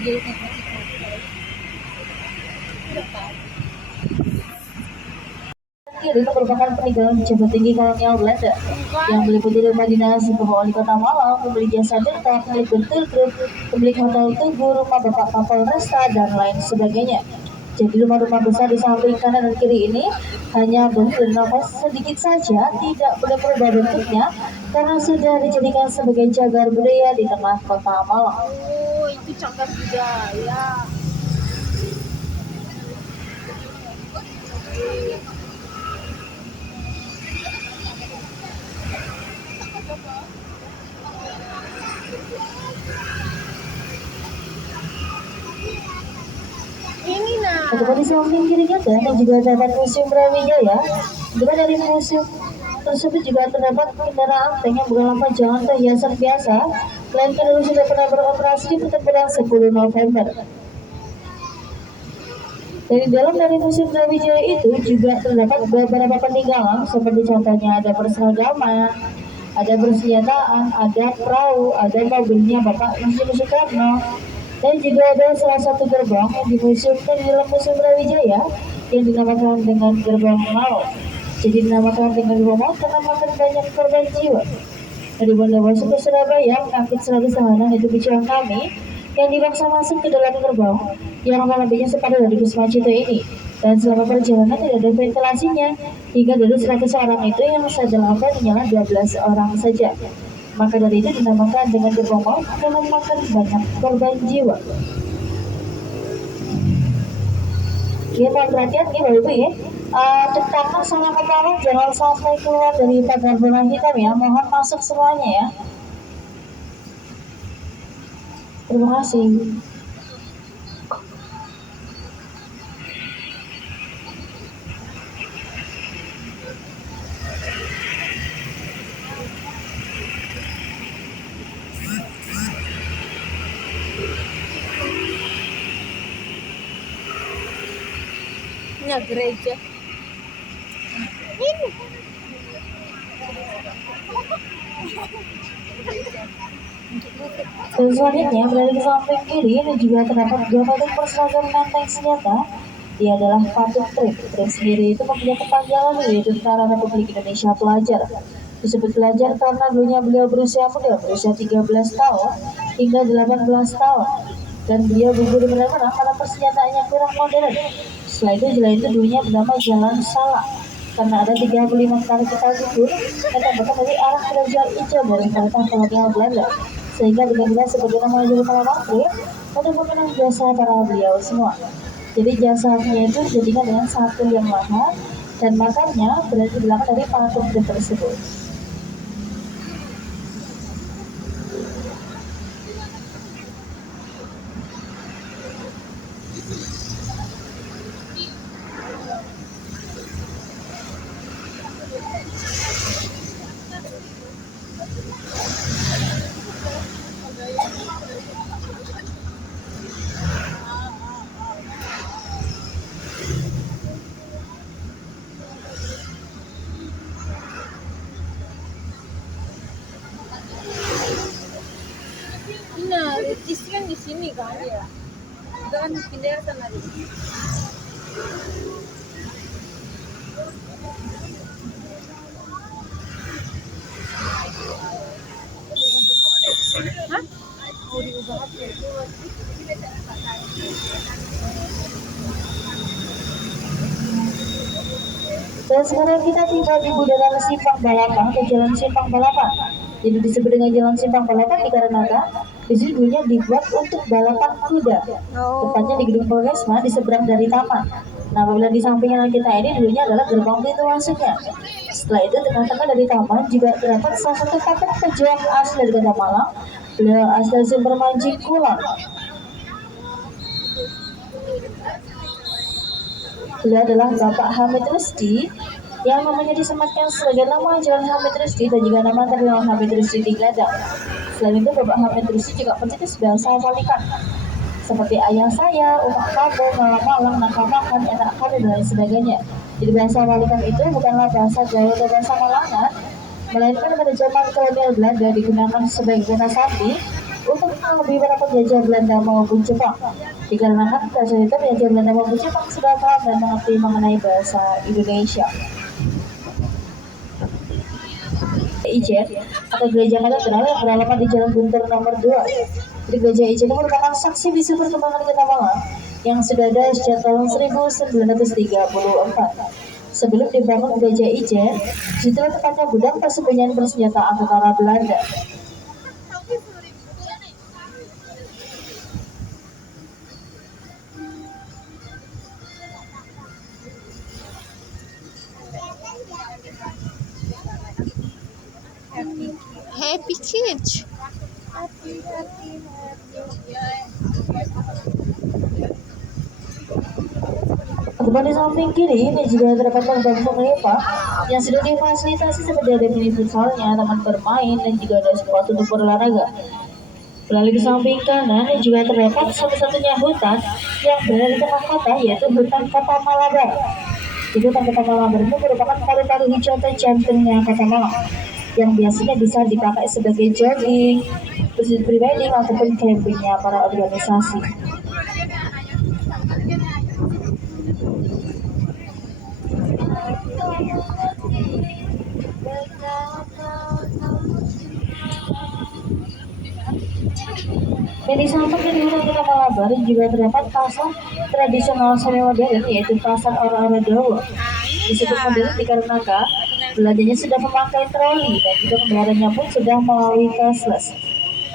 Kiri itu merupakan peninggalan pejabat tinggi kolonial Belanda yang meliputi rumah dinas beberapa wali kota Malang, pemilik jasa tirta, pemilik Bentul Group, pemilik hotel Tugu, rumah Bapak Kapolresta, dan lain sebagainya. Jadi rumah-rumah besar di samping kanan dan kiri ini hanya bernafas sedikit saja, tidak benar-benar bentuknya karena sudah dijadikan sebagai cagar budaya di tengah kota Malang. Oh, itu cagar budaya. Ini nah. Ketika di samping kirinya dan juga terdapat Museum Brawijaya. Juga dari museum tersebut juga terdapat kendaraan tank yang bukan pajangan atau hiasan biasa, melainkan dulu sudah pernah beroperasi di pertempuran 10 November. Dari dalam dari Museum Brawijaya itu juga terdapat beberapa peninggalan seperti contohnya ada perseragaman, ada persenjataan, ada perahu, ada mobilnya Bapak Insinyur Soekarno, dan juga ada salah satu gerbang yang dimuseumkan di dalam Museum Brawijaya yang dinamakan dengan Gerbang Maut. Jadi dinamakan dengan Gerbang Maut karena makan banyak korban jiwa. Dari Bondowoso ke Surabaya mengangkut 100 tahanan itu pejuang kami yang dipaksa masuk ke dalam gerbang yang lebihnya sepadan dari Wisma Cito ini. Dan selama perjalanan tidak ada ventilasinya, hingga dari 100 orang itu yang sedelapan hanyalah 12 orang saja. Maka dari itu dinamakan dengan gerbang maut karena memakan banyak korban jiwa. Oke, mohon perhatian nih Bapak Ibu ya. Tentang masalah kepala jangan sampai keluar dari pagar zona hitam ya. Mohon masuk semuanya ya. Terima kasih. Ini gereja. Ini. Dan selanjutnya berada di samping kiri ini juga terdapat dua patung perseragam menteng senjata. Dia adalah patung Trip. Trip sendiri itu mempunyai kepanjangan yaitu Tentara Republik Indonesia Pelajar. Disebut pelajar karena dulunya beliau berusia muda, berusia 13 tahun hingga 18 tahun. Dan beliau gugur benar-benar karena persenjataannya kurang modern. Setelah itu dulunya bernama Jalan Salak. Karena ada 35 kali kita gugur yang terdapat dari arah Kerajaan Ijo dari kereta kolonial Belanda. Sehingga dengan sebagai nama Jalan Salak untuk mengenang jasa para beliau semua. Jadi jasanya itu dijadikan dengan satu yang lama dan makamnya berada di belakang dari patung tersebut. Nah, regis kan di sini kan ya. Itu kan pindah sana di. Hah? Oh, diubah apa? Dan sekarang kita tiba di bundaran Simpang Balapan atau Jalan Simpang Balapan. Jadi disebut dengan Jalan Simpang Balapan dikarenakan di sini dulunya dibuat untuk balapan kuda. Tepatnya di gedung Polresma di seberang dari taman. Nah, apabila di sampingnya kita ini dulunya adalah gerbang pintu masuknya. Setelah itu tengah-tengah dari taman juga terdapat salah satu patung pejuang asli dari Kota Malang. Beliau asli Sumber Mancing Kulon. Beliau adalah Bapak Hamid Rusdi yang namanya disematkan sebagai nama Jalan Hamid Rusdi dan juga nama terkenal Hamid Rusdi di Gladang. Selain itu Bapak Hamid Rusdi juga pencetus bahasa Walikan seperti ayah saya, umak kampung, malang-malang, nakal-makan, enak kali dan lain sebagainya. Jadi bahasa Walikan itu bukanlah bahasa Jawa atau bahasa Malangan, melainkan pada zaman kolonial Belanda digunakan sebagai kata sandi untuk lebih pada penjajah Belanda maupun Jepang. Dikarenakan pada saat itu penjajah Belanda maupun Jepang sudah paham dan mengerti mengenai bahasa Indonesia. Ijen atau Gereja Katedral yang beralamat di Jalan Guntur nomor 2. Di Gereja Ijen merupakan saksi bisu perkembangan Kota Malang yang sudah ada sejak tahun 1934. Sebelum dibangun Gereja Ijen, situlah tempatnya gudang persembunyian persenjataan tentara Belanda. Happy kids. Tepat di samping kiri ini juga terdapat kampung Lepa yang sudah difasilitasi seperti ada mini futsalnya, taman bermain, dan juga ada spot untuk berolahraga. Lalu di samping kanan ini juga terdapat satu-satunya hutan yang berada di tengah kota, yaitu hutan Kota Malabar. Jadi hutan Kota Malabar itu merupakan paru-paru hijau atau jantungnya Kota Malang yang biasanya bisa dipakai sebagai jogging, khusus pribadi ataupun campingnya para organisasi. Dan di samping di hutan Kota Malabar juga terdapat pasar tradisional semi modern, yaitu pasar Ora-Ora Dawa. Disebut modern dikarenakan belanjanya sudah memakai troli dan juga pembayarannya pun sudah melalui cashless.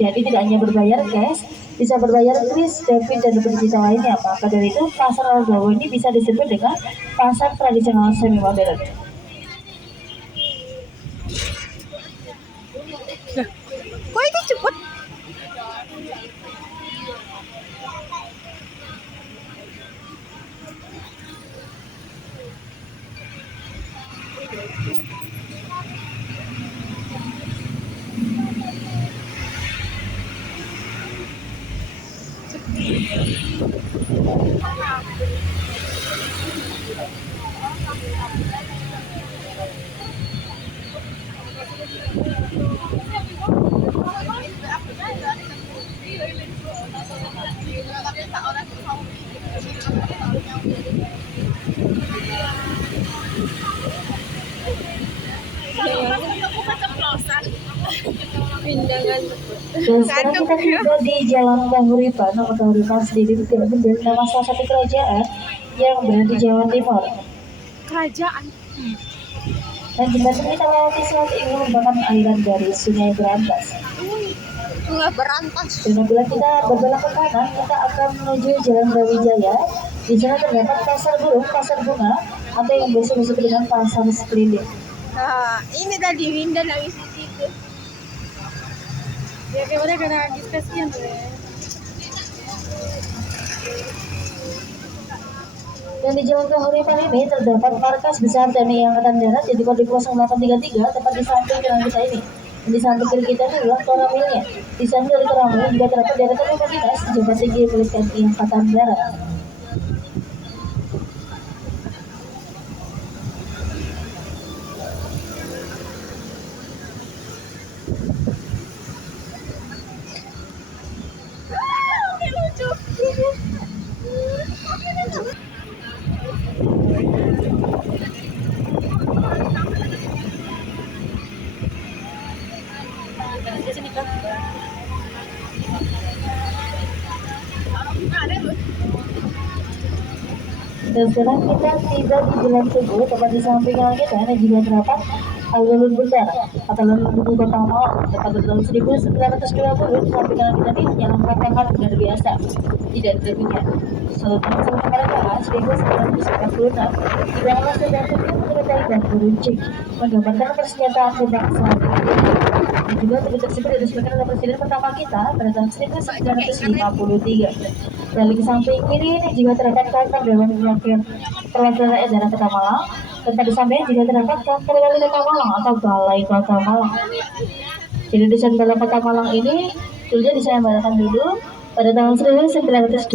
Jadi tidak hanya berbayar cash, bisa berbayar kris, debit, dan digital lainnya. Maka dari itu pasar Ora Dawa ini bisa disebut dengan pasar tradisional semi modern. Kok itu cepet? Pindangan. Dan sekarang kita tiba di Jalan Kahuripan. Nama Kahuripan sendiri itu tidak benar, nama salah satu kerajaan yang berada di Jawa Timur. Kerajaan. Dan jembatan kita lewati saat ini merupakan aliran dari Sungai Berantas. Sungai Berantas. Dan apabila kita berbelok ke kanan, kita akan menuju Jalan Brawijaya. Di sana terdapat pasar burung, pasar bunga, atau yang biasa disebut dengan pasar sekeliling. Nah, ini tadi Winda lagi di situ. Ya kayak udah kena kasihan tuh. Dan di Jalan Kahuripan ini terdapat markas besar TNI Angkatan Darat, yaitu kode 0833, tepat di samping kanan kita ini. Dan di samping kiri kita ini adalah koramilnya. Di samping dari koramil juga terdapat deretan rumah dinas pejabat tinggi milik TNI Angkatan Darat. Dan sekarang kita tiba di Jalan Tugu, tepat di samping kanan kita, dan juga terdapat alun-alun besar atau alun-alun Tugu Kota Malang. Tepat di tahun 1920, di samping kanan kita ini yang merupakan luar biasa, tidak terpunya. Satu tahun sebelum kemerdekaan 1946, di dalam Jalan Tugu menyerupai dan beruncing, menggambarkan persenjataan kebangsaan. Dan juga tugu tersebut diresmikan oleh Presiden pertama kita pada tahun 1953. Lalu di samping kiri ini juga terdapat kantor Dewan Perwakilan Rakyat Daerah Kota Malang, dan pada sampingnya juga terdapat kantor Wali Kota Malang atau Balai Kota Malang. Jadi desain Balai Kota Malang ini dulunya diselenggarakan dulu pada tahun 1927.